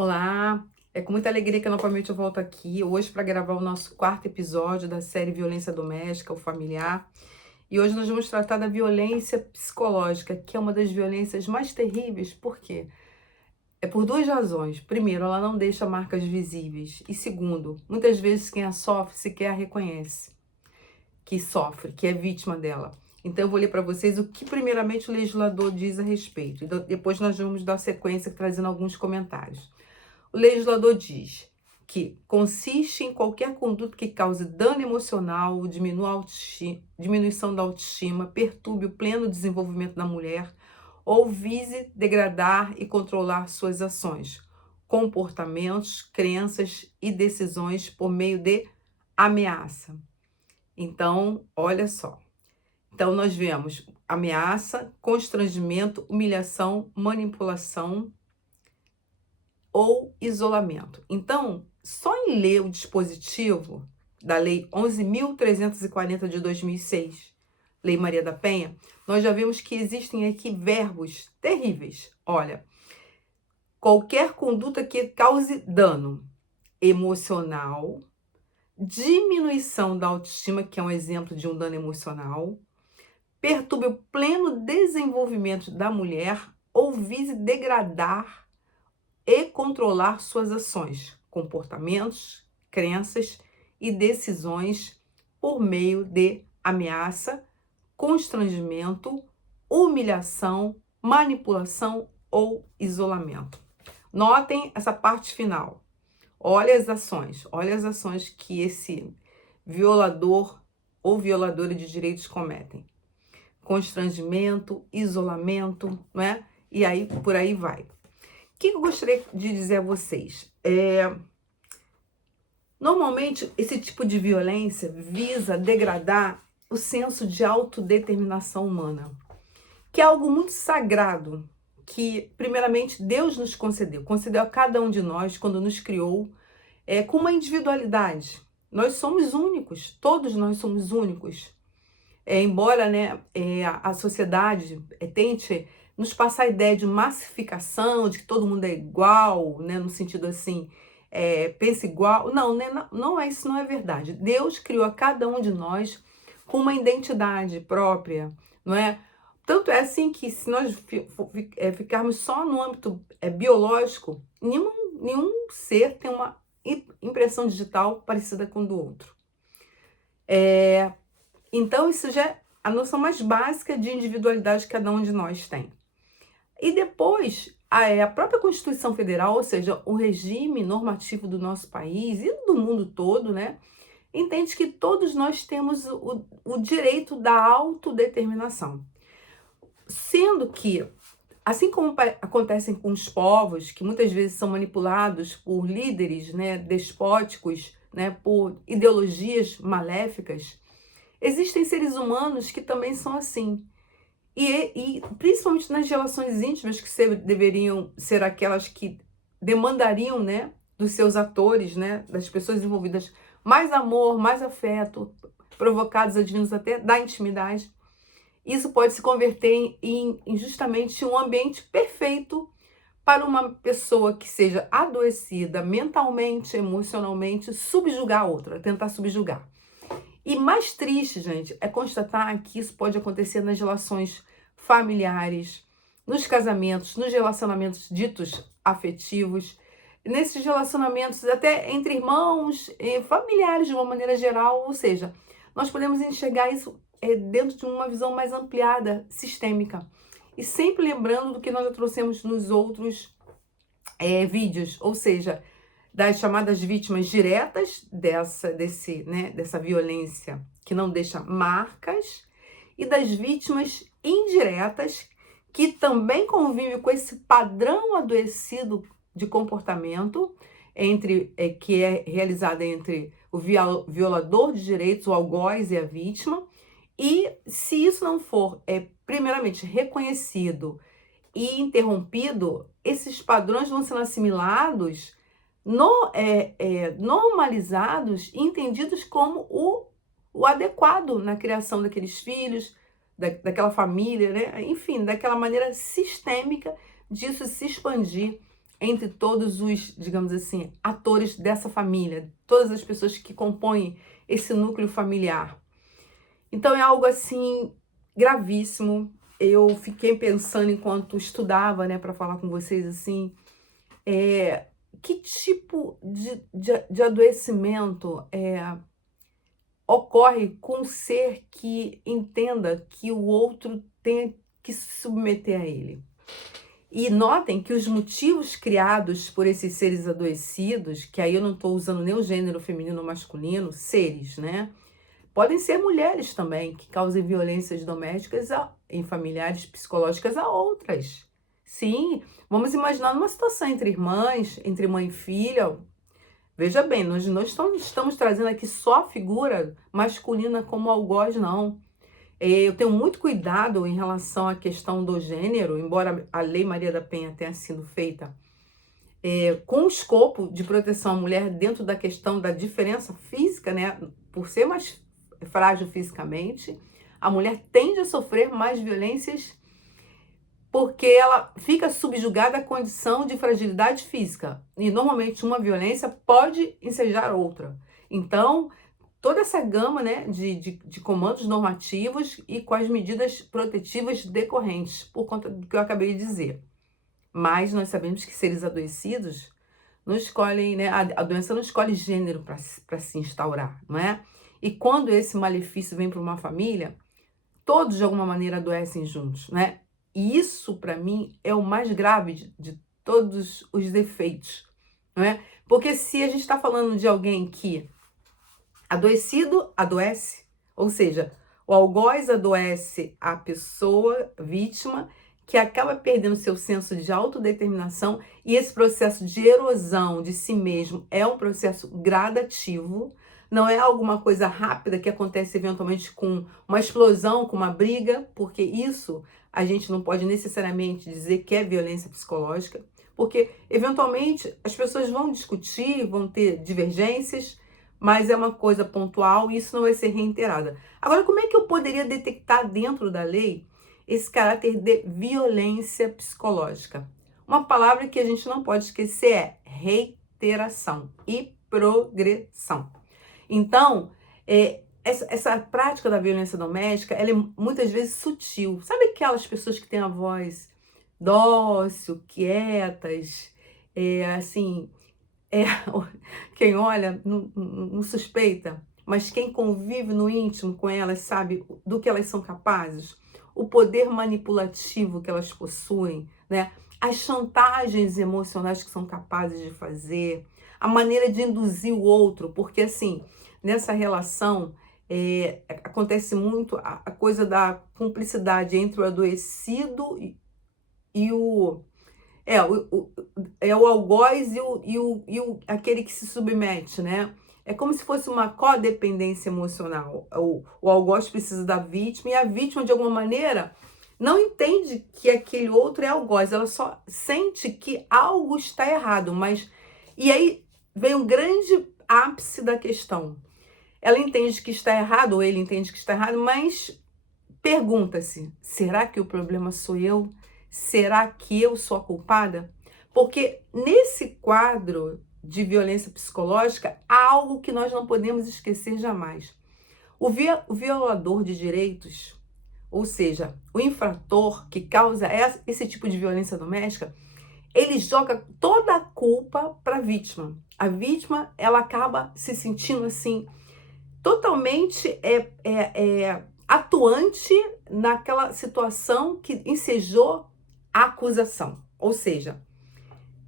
Olá, é com muita alegria que novamente eu volto aqui hoje para gravar o nosso quarto episódio da série Violência Doméstica ou Familiar. E hoje nós vamos tratar da violência psicológica, que é uma das violências mais terríveis. Por quê? É por duas razões. Primeiro, ela não deixa marcas visíveis. E segundo, muitas vezes quem a sofre sequer a reconhece que sofre, que é vítima dela. Então eu vou ler para vocês o que primeiramente o legislador diz a respeito. E depois nós vamos dar sequência trazendo alguns comentários. O legislador diz que consiste em qualquer conduta que cause dano emocional, diminuição da autoestima, perturbe o pleno desenvolvimento da mulher ou vise degradar e controlar suas ações, comportamentos, crenças e decisões por meio de ameaça. Então, olha só. Então, nós vemos ameaça, constrangimento, humilhação, manipulação ou isolamento. Então, só em ler o dispositivo da Lei 11.340 de 2006, Lei Maria da Penha, nós já vimos que existem aqui verbos terríveis. Olha, qualquer conduta que cause dano emocional, diminuição da autoestima, que é um exemplo de um dano emocional, perturbe o pleno desenvolvimento da mulher ou vise degradar e controlar suas ações, comportamentos, crenças e decisões por meio de ameaça, constrangimento, humilhação, manipulação ou isolamento. Notem essa parte final. Olha as ações que esse violador ou violadora de direitos cometem. Constrangimento, isolamento, não é? E aí, por aí vai. O que eu gostaria de dizer a vocês? Normalmente, esse tipo de violência visa degradar o senso de autodeterminação humana, que é algo muito sagrado, que, primeiramente, Deus nos concedeu a cada um de nós, quando nos criou, com uma individualidade. Nós somos únicos, todos nós somos únicos. Embora, né, a sociedade tente nos passar a ideia de massificação, de que todo mundo é igual, né, no sentido assim, pensa igual. Não, né, não é isso, não é verdade. Deus criou a cada um de nós com uma identidade própria, não é? Tanto é assim que se nós ficarmos só no âmbito biológico, nenhum ser tem uma impressão digital parecida com o do outro. Então, isso já é a noção mais básica de individualidade que cada um de nós tem. E depois, a própria Constituição Federal, ou seja, o regime normativo do nosso país e do mundo todo, né, entende que todos nós temos o direito da autodeterminação. Sendo que, assim como acontecem com os povos, que muitas vezes são manipulados por líderes, né, despóticos, né, por ideologias maléficas, existem seres humanos que também são assim. E principalmente nas relações íntimas, que deveriam ser aquelas que demandariam, né, dos seus atores, né, das pessoas envolvidas, mais amor, mais afeto, provocados, advindos até da intimidade. Isso pode se converter em justamente um ambiente perfeito para uma pessoa que seja adoecida mentalmente, emocionalmente, subjugar a outra, tentar subjugar. E mais triste, gente, é constatar que isso pode acontecer nas relações familiares, nos casamentos, nos relacionamentos ditos afetivos, nesses relacionamentos até entre irmãos, familiares de uma maneira geral, ou seja, nós podemos enxergar isso dentro de uma visão mais ampliada, sistêmica. E sempre lembrando do que nós já trouxemos nos outros vídeos, ou seja, das chamadas vítimas diretas dessa violência que não deixa marcas, e das vítimas indiretas que também convivem com esse padrão adoecido de comportamento que é realizado entre o violador de direitos, o algoz e a vítima. E se isso não for primeiramente reconhecido e interrompido, esses padrões vão sendo assimilados, normalizados e entendidos como o adequado na criação daqueles filhos, daquela família, né? Enfim, daquela maneira sistêmica disso se expandir entre todos os, digamos assim, atores dessa família, todas as pessoas que compõem esse núcleo familiar. Então é algo assim gravíssimo. Eu fiquei pensando enquanto estudava, né, para falar com vocês assim, que tipo de adoecimento ocorre com um ser que entenda que o outro tem que se submeter a ele. E notem que os motivos criados por esses seres adoecidos, que aí eu não estou usando nem o gênero feminino ou masculino, seres, né? Podem ser mulheres também, que causem violências domésticas em familiares psicológicas a outras. Sim, vamos imaginar numa situação entre irmãs, entre mãe e filha. Veja bem, nós não estamos trazendo aqui só a figura masculina como algoz, não. Eu tenho muito cuidado em relação à questão do gênero, embora a Lei Maria da Penha tenha sido feita com o escopo de proteção à mulher dentro da questão da diferença física, né? Por ser mais frágil fisicamente, a mulher tende a sofrer mais violências porque ela fica subjugada à condição de fragilidade física. E normalmente uma violência pode ensejar outra. Então, toda essa gama, né, de comandos normativos e com as medidas protetivas decorrentes, por conta do que eu acabei de dizer. Mas nós sabemos que seres adoecidos não escolhem, né, a doença não escolhe gênero para se instaurar, não é? E quando esse malefício vem para uma família, todos de alguma maneira adoecem juntos, né? E isso, para mim, é o mais grave de todos os defeitos, não é? Porque se a gente está falando de alguém que adoecido adoece, ou seja, o algoz adoece a pessoa vítima que acaba perdendo seu senso de autodeterminação, e esse processo de erosão de si mesmo é um processo gradativo, não é alguma coisa rápida que acontece eventualmente com uma explosão, com uma briga, porque isso a gente não pode necessariamente dizer que é violência psicológica, porque eventualmente as pessoas vão discutir, vão ter divergências, mas é uma coisa pontual e isso não vai ser reiterada. Agora, como é que eu poderia detectar dentro da lei esse caráter de violência psicológica? Uma palavra que a gente não pode esquecer é reiteração e progressão. Então, essa prática da violência doméstica, ela é muitas vezes sutil. Sabe aquelas pessoas que têm a voz dócil, quietas, assim, quem olha não suspeita, mas quem convive no íntimo com elas sabe do que elas são capazes, o poder manipulativo que elas possuem, né? As chantagens emocionais que são capazes de fazer, a maneira de induzir o outro, porque assim, nessa relação acontece muito a coisa da cumplicidade entre o adoecido e o algoz e aquele que se submete, né? É como se fosse uma codependência emocional. O algoz precisa da vítima e a vítima, de alguma maneira, não entende que aquele outro é algoz. Ela só sente que algo está errado. E aí vem um grande ápice da questão. Ela entende que está errado, ou ele entende que está errado, mas pergunta-se, será que o problema sou eu? Será que eu sou a culpada? Porque nesse quadro de violência psicológica, há algo que nós não podemos esquecer jamais. O violador de direitos, ou seja, o infrator que causa esse tipo de violência doméstica, ele joga toda a culpa para a vítima. A vítima, ela acaba se sentindo assim, totalmente atuante naquela situação que ensejou a acusação. Ou seja,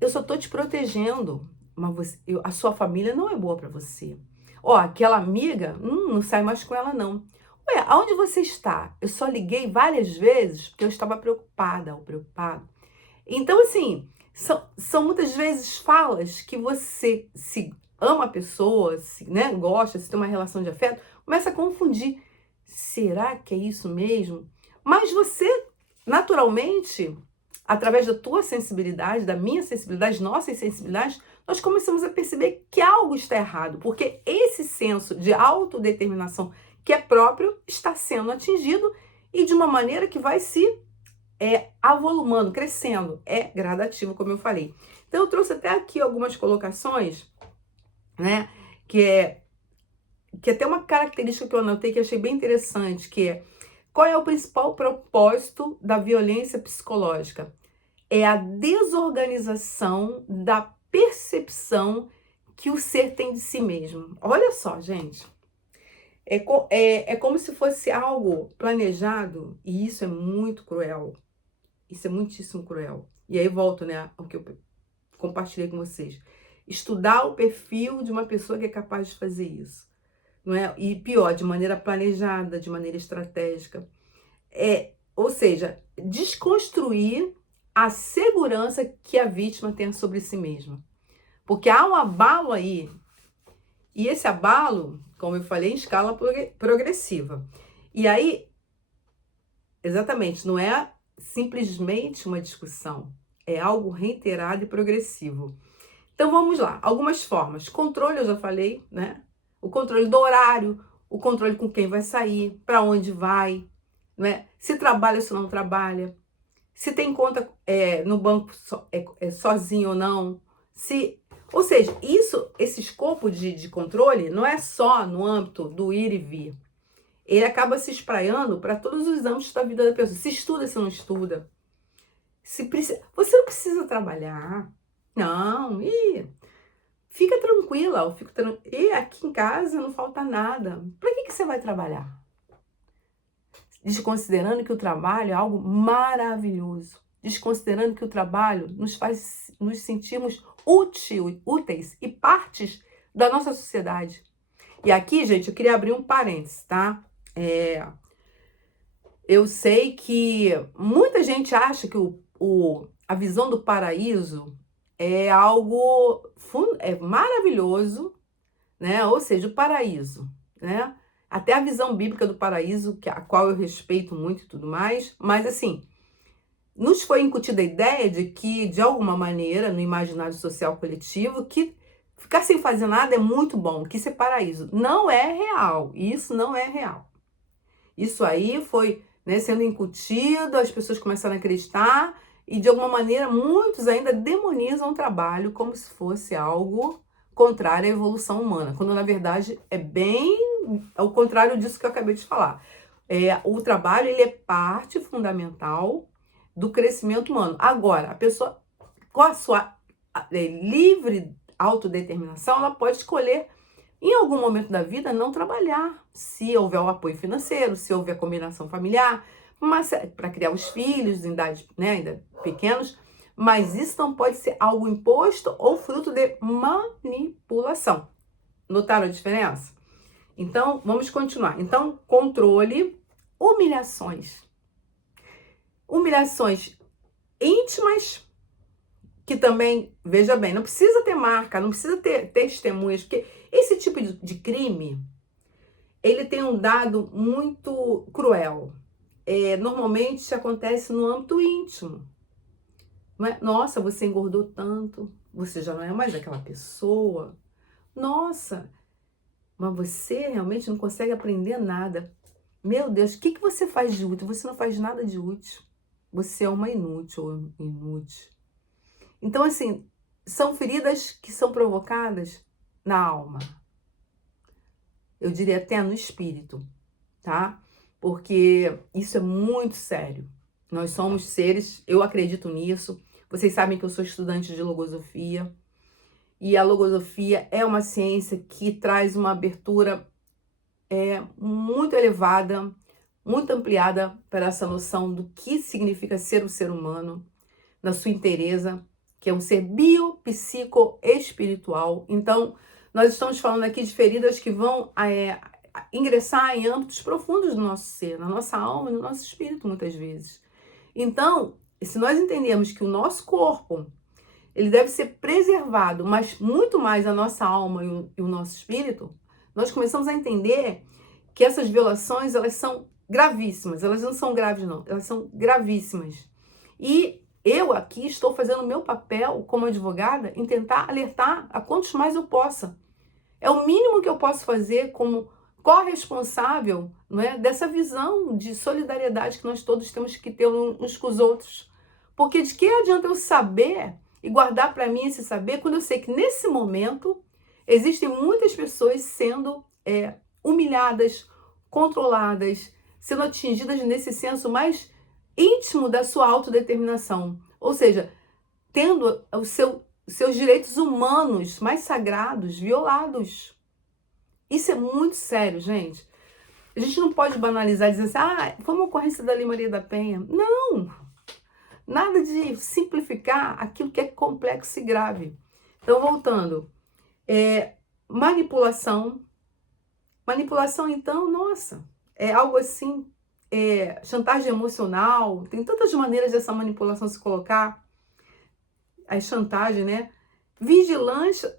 eu só estou te protegendo, mas a sua família não é boa para você. Ó, aquela amiga, não sai mais com ela não. Ué, aonde você está? Eu só liguei várias vezes porque eu estava preocupada ou preocupado. Então, assim, são muitas vezes falas que você, se ama a pessoa, se, né, gosta, se tem uma relação de afeto, começa a confundir. Será que é isso mesmo? Mas você, naturalmente, através da tua sensibilidade, da minha sensibilidade, nossas sensibilidades, nós começamos a perceber que algo está errado, porque esse senso de autodeterminação que é próprio está sendo atingido e de uma maneira que vai se avolumando, crescendo. É gradativo, como eu falei. Então eu trouxe até aqui algumas colocações, né, que até uma característica que eu anotei que eu achei bem interessante, que é: qual é o principal propósito da violência psicológica? É a desorganização da percepção que o ser tem de si mesmo. Olha só, gente. É como se fosse algo planejado, e isso é muito cruel. Isso é muitíssimo cruel. E aí volto, né, ao que eu compartilhei com vocês. Estudar o perfil de uma pessoa que é capaz de fazer isso, não é? E pior, de maneira planejada, de maneira estratégica. Ou seja, desconstruir a segurança que a vítima tem sobre si mesma. Porque há um abalo aí, e esse abalo, como eu falei, em escala progressiva. E aí, exatamente, não é simplesmente uma discussão, é algo reiterado e progressivo. Então vamos lá, algumas formas. Controle, eu já falei, né? O controle do horário, o controle com quem vai sair, para onde vai, né? Se trabalha ou se não trabalha, se tem conta no banco sozinho ou não, ou seja, esse escopo de controle não é só no âmbito do ir e vir. Ele acaba se espraiando para todos os âmbitos da vida da pessoa. Se estuda, se não estuda. Você não precisa trabalhar. Não, fica tranquila. E aqui em casa não falta nada. Para que você vai trabalhar? Desconsiderando que o trabalho é algo maravilhoso. Desconsiderando que o trabalho nos faz nos sentirmos úteis e partes da nossa sociedade. E aqui, gente, eu queria abrir um parênteses, tá? Eu sei que muita gente acha que a visão do paraíso é algo maravilhoso, né? Ou seja, o paraíso, né? Até a visão bíblica do paraíso, a qual eu respeito muito e tudo mais, mas assim, nos foi incutida a ideia de que, de alguma maneira, no imaginário social coletivo, que ficar sem fazer nada é muito bom, que isso é paraíso. Não é real, isso não é real. Isso aí foi, né, sendo incutido, as pessoas começaram a acreditar e, de alguma maneira, muitos ainda demonizam o trabalho como se fosse algo contrário à evolução humana, quando, na verdade, é bem ao contrário disso que eu acabei de falar. O trabalho, ele é parte fundamental do crescimento humano. Agora, a pessoa, com a sua livre autodeterminação, ela pode escolher em algum momento da vida não trabalhar, se houver o apoio financeiro, se houver a combinação familiar, mas para criar os filhos em idade, né, ainda pequenos, mas isso não pode ser algo imposto ou fruto de manipulação. Notaram a diferença? Então, vamos continuar. Então, controle, humilhações. Humilhações íntimas, que também, veja bem, não precisa ter marca, não precisa ter testemunhas, porque esse tipo de crime, ele tem um dado muito cruel. Normalmente acontece no âmbito íntimo. Não é? Nossa, você engordou tanto, você já não é mais aquela pessoa. Nossa, mas você realmente não consegue aprender nada. Meu Deus, o que você faz de útil? Você não faz nada de útil. Você é uma inútil ou inútil. Então, assim, são feridas que são provocadas na alma. Eu diria até no espírito, tá? Porque isso é muito sério. Nós somos seres, eu acredito nisso. Vocês sabem que eu sou estudante de logosofia. E a logosofia é uma ciência que traz uma abertura muito elevada, muito ampliada para essa noção do que significa ser um ser humano, na sua inteireza, que é um ser biopsicoespiritual. Então, nós estamos falando aqui de feridas que vão ingressar em âmbitos profundos do nosso ser, na nossa alma e no nosso espírito, muitas vezes. Então, se nós entendemos que o nosso corpo, ele deve ser preservado, mas muito mais a nossa alma e o nosso espírito, nós começamos a entender que essas violações, elas são gravíssimas. Elas não são graves, não. Elas são gravíssimas. E eu aqui estou fazendo o meu papel como advogada em tentar alertar a quantos mais eu possa. É o mínimo que eu posso fazer como corresponsável, não é, dessa visão de solidariedade que nós todos temos que ter uns com os outros. Porque de que adianta eu saber e guardar para mim esse saber quando eu sei que nesse momento existem muitas pessoas sendo humilhadas, controladas, sendo atingidas nesse senso mais íntimo da sua autodeterminação. Ou seja, tendo seus direitos humanos mais sagrados violados. Isso é muito sério, gente. A gente não pode banalizar e dizer assim, foi uma ocorrência da Lei Maria da Penha. Não! Nada de simplificar aquilo que é complexo e grave. Então, voltando. Manipulação. Manipulação, então, nossa, é algo assim, chantagem emocional. Tem tantas maneiras dessa manipulação se colocar. A chantagem, né? Vigilância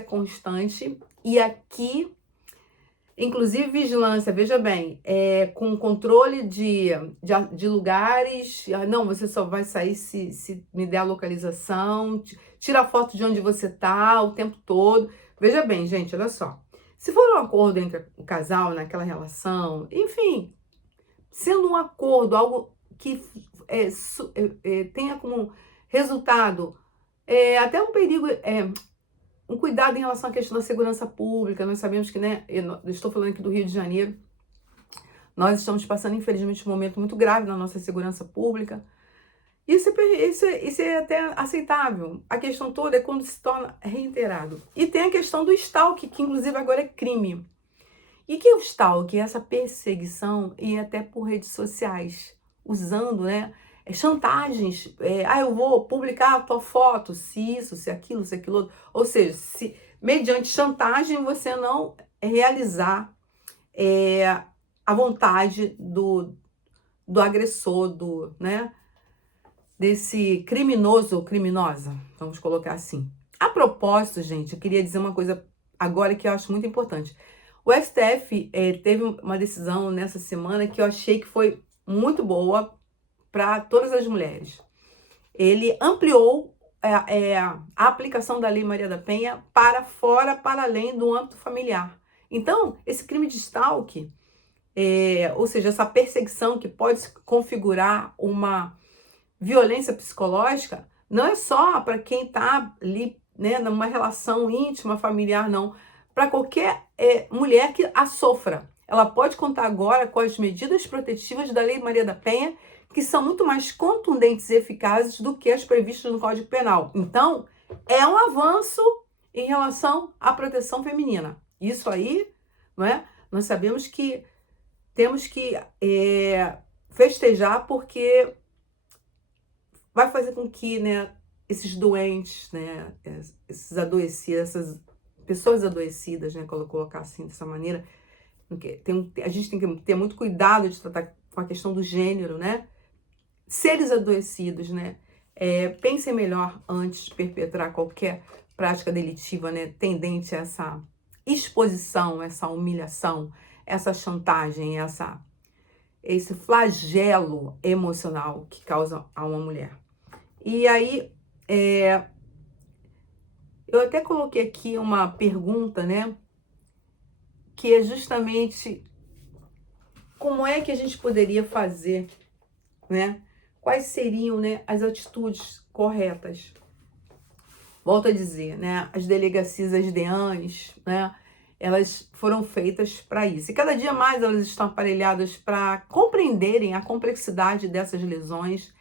constante. E aqui, inclusive vigilância, veja bem, com controle de lugares. Não, você só vai sair se me der a localização. Tira a foto de onde você tá o tempo todo. Veja bem, gente, olha só. Se for um acordo entre o casal naquela relação, enfim, sendo um acordo, algo que tenha como resultado até um perigo, um cuidado em relação à questão da segurança pública. Nós sabemos que, né, eu estou falando aqui do Rio de Janeiro, nós estamos passando, infelizmente, um momento muito grave na nossa segurança pública. Isso é até aceitável. A questão toda é quando se torna reiterado. E tem a questão do stalk, que inclusive agora é crime. E que é o stalk? É essa perseguição e até por redes sociais, usando, né, chantagens. Eu vou publicar a tua foto, se isso, se aquilo, se aquilo outro. Ou seja, se mediante chantagem você não realizar a vontade do agressor, né, desse criminoso ou criminosa, vamos colocar assim. A propósito, gente, eu queria dizer uma coisa agora que eu acho muito importante. O STF teve uma decisão nessa semana que eu achei que foi muito boa para todas as mulheres. Ele ampliou a aplicação da Lei Maria da Penha para fora, para além do âmbito familiar. Então, esse crime de stalk, ou seja, essa perseguição que pode se configurar uma violência psicológica, não é só para quem está ali, né, numa relação íntima, familiar, não. Para qualquer mulher que a sofra. Ela pode contar agora com as medidas protetivas da Lei Maria da Penha, que são muito mais contundentes e eficazes do que as previstas no Código Penal. Então, é um avanço em relação à proteção feminina. Isso aí, não é? Nós sabemos que temos que festejar, porque vai fazer com que, né, esses doentes, né, esses adoecidos, essas pessoas adoecidas, né, colocar assim dessa maneira, porque a gente tem que ter muito cuidado de tratar com a questão do gênero, né? Seres adoecidos, né? Pensem melhor antes de perpetrar qualquer prática delitiva, né, tendente a essa exposição, essa humilhação, essa chantagem, esse flagelo emocional que causa a uma mulher. E aí, eu até coloquei aqui uma pergunta, né? Que é justamente como é que a gente poderia fazer, né? Quais seriam, né, as atitudes corretas? Volto a dizer, né? As delegacias, as DEANs, né? Elas foram feitas para isso. E cada dia mais elas estão aparelhadas para compreenderem a complexidade dessas lesões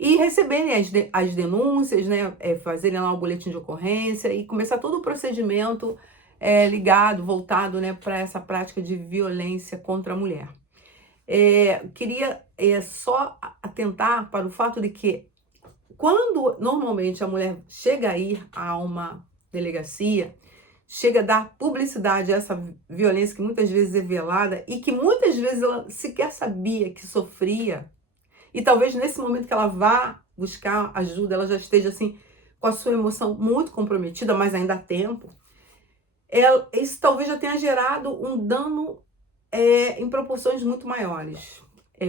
e receberem as denúncias, né, fazerem lá o boletim de ocorrência e começar todo o procedimento voltado, né, para essa prática de violência contra a mulher. Queria só atentar para o fato de que quando normalmente a mulher chega a ir a uma delegacia, chega a dar publicidade a essa violência que muitas vezes é velada e que muitas vezes ela sequer sabia que sofria. E talvez nesse momento que ela vá buscar ajuda, ela já esteja assim com a sua emoção muito comprometida, mas ainda há tempo. Isso talvez já tenha gerado um dano em proporções muito maiores.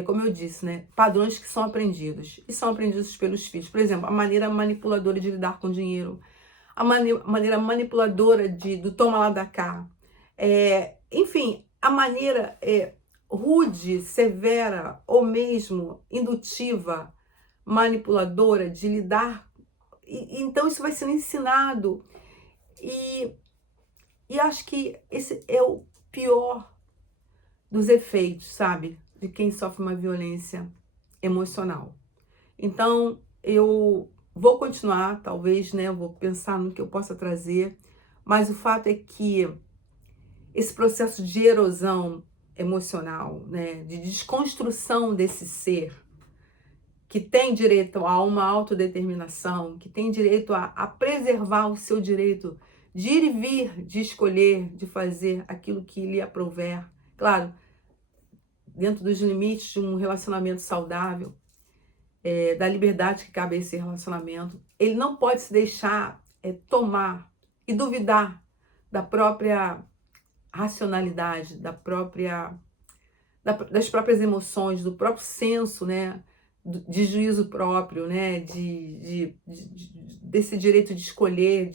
Como eu disse, né? Padrões que são aprendidos. E são aprendidos pelos filhos. Por exemplo, a maneira manipuladora de lidar com dinheiro. A maneira manipuladora do toma lá da cá. Enfim, a maneira rude, severa ou mesmo indutiva, manipuladora, de lidar. Então isso vai sendo ensinado. E acho que esse é o pior dos efeitos, sabe? De quem sofre uma violência emocional. Então, eu vou continuar, talvez, né? Eu vou pensar no que eu possa trazer, mas o fato é que esse processo de erosão emocional, né? De desconstrução desse ser que tem direito a uma autodeterminação, que tem direito a preservar o seu direito de ir e vir, de escolher, de fazer aquilo que lhe aprouver. Claro, dentro dos limites de um relacionamento saudável, da liberdade que cabe a esse relacionamento. Ele não pode se deixar tomar e duvidar da própria racionalidade, das próprias emoções, do próprio senso, né, de juízo próprio, né, desse direito de escolher,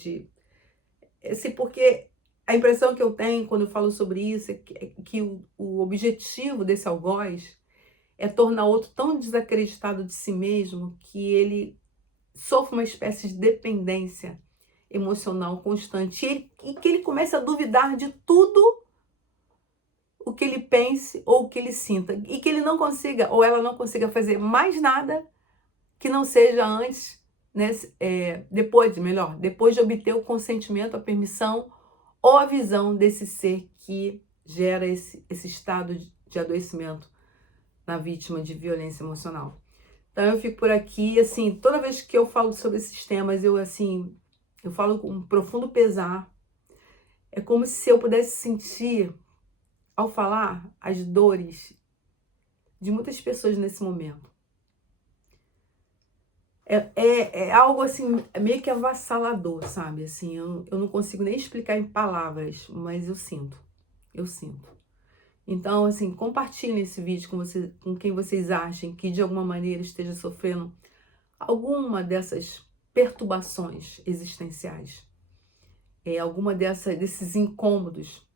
porque a impressão que eu tenho quando eu falo sobre isso é que o objetivo desse algoz é tornar o outro tão desacreditado de si mesmo que ele sofre uma espécie de dependência emocional constante e que ele comece a duvidar de tudo o que ele pense ou o que ele sinta, e que ele não consiga ou ela não consiga fazer mais nada que não seja antes, né, depois de obter o consentimento, a permissão ou a visão desse ser que gera esse estado de adoecimento na vítima de violência emocional. Então eu fico por aqui, assim, toda vez que eu falo sobre esses temas, eu falo com um profundo pesar. É como se eu pudesse sentir, ao falar, as dores de muitas pessoas nesse momento. É algo assim, meio que avassalador, sabe? Assim, eu não consigo nem explicar em palavras, mas eu sinto. Então, assim, compartilhem esse vídeo com quem vocês achem que de alguma maneira esteja sofrendo alguma dessas perturbações existenciais, alguma desses incômodos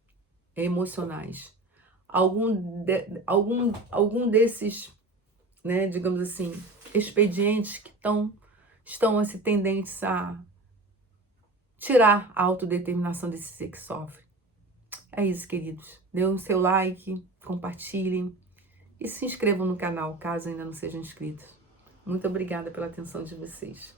emocionais, algum desses, né, digamos assim, expedientes que estão assim, tendentes a tirar a autodeterminação desse ser que sofre. É isso, queridos. Dê o seu like, compartilhem e se inscrevam no canal, caso ainda não sejam inscritos. Muito obrigada pela atenção de vocês.